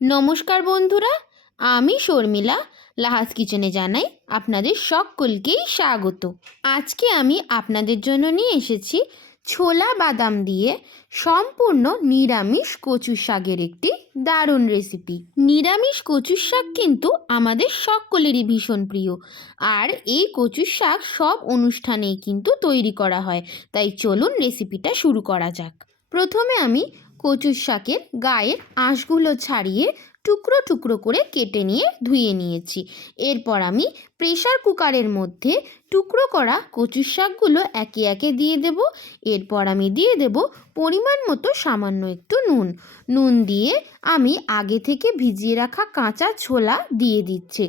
নমস্কার বন্ধুরা, আমি শর্মিলা লাহাজ কিচেনে জানাই আপনাদের সকলকেই স্বাগত। আজকে আমি আপনাদের জন্য নিয়ে এসেছি ছোলা বাদাম দিয়ে সম্পূর্ণ নিরামিষ কচু শাকের একটি দারুণ রেসিপি নিরামিষ কচু শাক কিন্তু আমাদের সকলেরই ভীষণ প্রিয়, আর এই কচু শাক সব অনুষ্ঠানেই কিন্তু তৈরি করা হয়, তাই চলুন রেসিপিটা শুরু করা যাক। প্রথমে আমি কচুর শাকের গায়ের আঁশগুলো ছাড়িয়ে টুকরো টুকরো করে কেটে নিয়ে ধুয়ে নিয়েছি। এরপর আমি প্রেশার কুকারের মধ্যে টুকরো করা কচুর শাকগুলো একে একে দিয়ে দেব। এরপর আমি দিয়ে দেব পরিমাণ মতো সামান্য একটু নুন। নুন দিয়ে আমি আগে থেকে ভিজিয়ে রাখা কাঁচা ছোলা দিয়ে দিচ্ছি।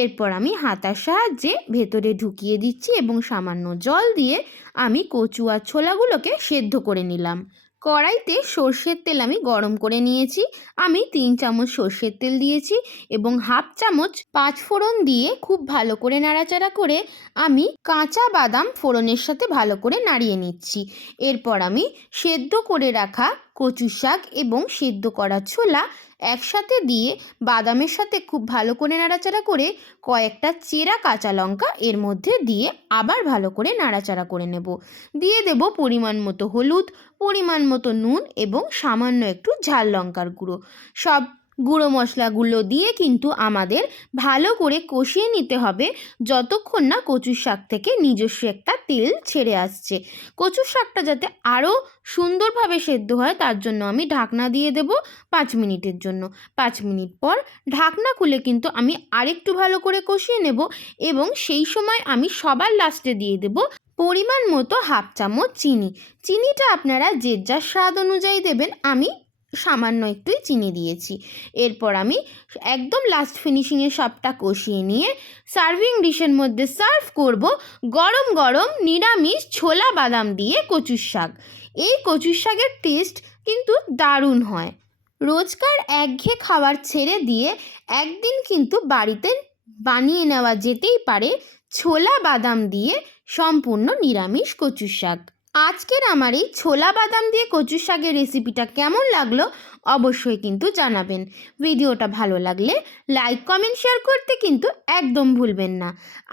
এরপর আমি হাতার সাহায্যে ভেতরে ঢুকিয়ে দিচ্ছি এবং সামান্য জল দিয়ে আমি কচু আর ছোলাগুলোকে সেদ্ধ করে নিলাম। কড়াইতে সর্ষের তেল আমি গরম করে নিয়েছি। আমি তিন চামচ সর্ষের তেল দিয়েছি এবং হাফ চামচ পাঁচ ফোড়ন দিয়ে খুব ভালো করে নাড়াচাড়া করে আমি কাঁচা বাদাম ফোড়নের সাথে ভালো করে নাড়িয়ে নিচ্ছি। এরপর আমি সেদ্ধ করে রাখা কচু শাক এবং সেদ্ধ করা ছোলা একসাথে দিয়ে বাদামের সাথে খুব ভালো করে নাড়াচাড়া করে কয়েকটা চেরা কাঁচা লঙ্কা এর মধ্যে দিয়ে আবার ভালো করে নাড়াচাড়া করে নেব। দিয়ে দেব পরিমাণ মতো হলুদ, পরিমাণ মতো নুন এবং সামান্য একটু ঝাল লঙ্কার গুঁড়ো। সব গুঁড়ো মশলাগুলো দিয়ে কিন্তু আমাদের ভালো করে কষিয়ে নিতে হবে যতক্ষণ না কচুর শাক থেকে নিজস্ব একটা তেল ছেড়ে আসছে। কচুর শাকটা যাতে আরও সুন্দরভাবে সেদ্ধ হয় তার জন্য আমি ঢাকনা দিয়ে দেব পাঁচ মিনিটের জন্য। পাঁচ মিনিট পর ঢাকনা খুলে কিন্তু আমি আরেকটু ভালো করে কষিয়ে নেব এবং সেই সময় আমি সবার লাস্টে দিয়ে দেব পরিমাণ মতো হাফ চামচ চিনি। চিনিটা আপনারা যে যার স্বাদ অনুযায়ী দেবেন আমি সামান্য একটুই চিনি দিয়েছি। এরপর আমি একদম লাস্ট ফিনিশিংয়ে সবটা কষিয়ে নিয়ে সার্ভিং ডিশের মধ্যে সার্ভ করব গরম গরম নিরামিষ ছোলা বাদাম দিয়ে কচুর শাক। এই কচুর শাকের টেস্ট কিন্তু দারুণ হয়। রোজকার একঘেয়ে খাবার ছেড়ে দিয়ে একদিন কিন্তু বাড়িতে বানিয়ে নেওয়া যেতেই পারে ছোলা বাদাম দিয়ে সম্পূর্ণ নিরামিষ কচু শাক। আজকের আমার এই ছোলা বাদাম দিয়ে কচু শাকের রেসিপিটা কেমন লাগল অবশ্যই কিন্তু জানাবেন। ভিডিওটা ভালো লাগলে লাইক কমেন্ট শেয়ার করতে কিন্তু একদম ভুলবেন না।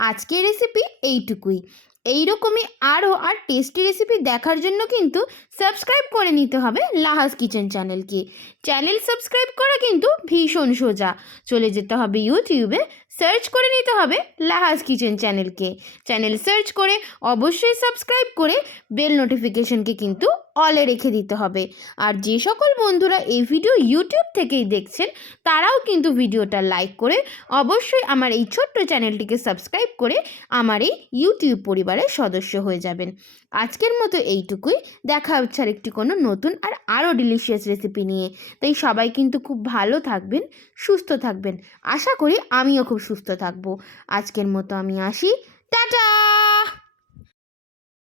আজকের রেসিপি এইটুকুই। এইরকমই আরও আর টেস্টি রেসিপি দেখার জন্য কিন্তু সাবস্ক্রাইব করে নিতে হবে লাহাজ কিচেন চ্যানেলকে। চ্যানেল সাবস্ক্রাইব করা কিন্তু ভীষণ সোজা। চলে যেতে হবে ইউটিউবে সার্চ করে নিতে হবে লাহাজ কিচেন চ্যানেলকে। চ্যানেল সার্চ করে অবশ্যই সাবস্ক্রাইব করে বেল নোটিফিকেশনকে কিন্তু অলে রেখে দিতে হবে। আর যে সকল বন্ধুরা এই ভিডিও ইউটিউব থেকেই দেখছেন, তারাও কিন্তু ভিডিওটা লাইক করে অবশ্যই আমার এই ছোট্ট চ্যানেলটিকে সাবস্ক্রাইব করে আমার এই ইউটিউব পরিবারের সদস্য হয়ে যাবেন। আজকের মতো এইটুকুই। দেখা হচ্ছে আর একটি কোনো নতুন আর আরও ডিলিশিয়াস রেসিপি নিয়ে। তাই সবাই কিন্তু খুব ভালো থাকবেন, সুস্থ থাকবেন। আশা করি আমিও খুব সুস্থ থাকব। আজকের মতো আমি আসি। টাটা!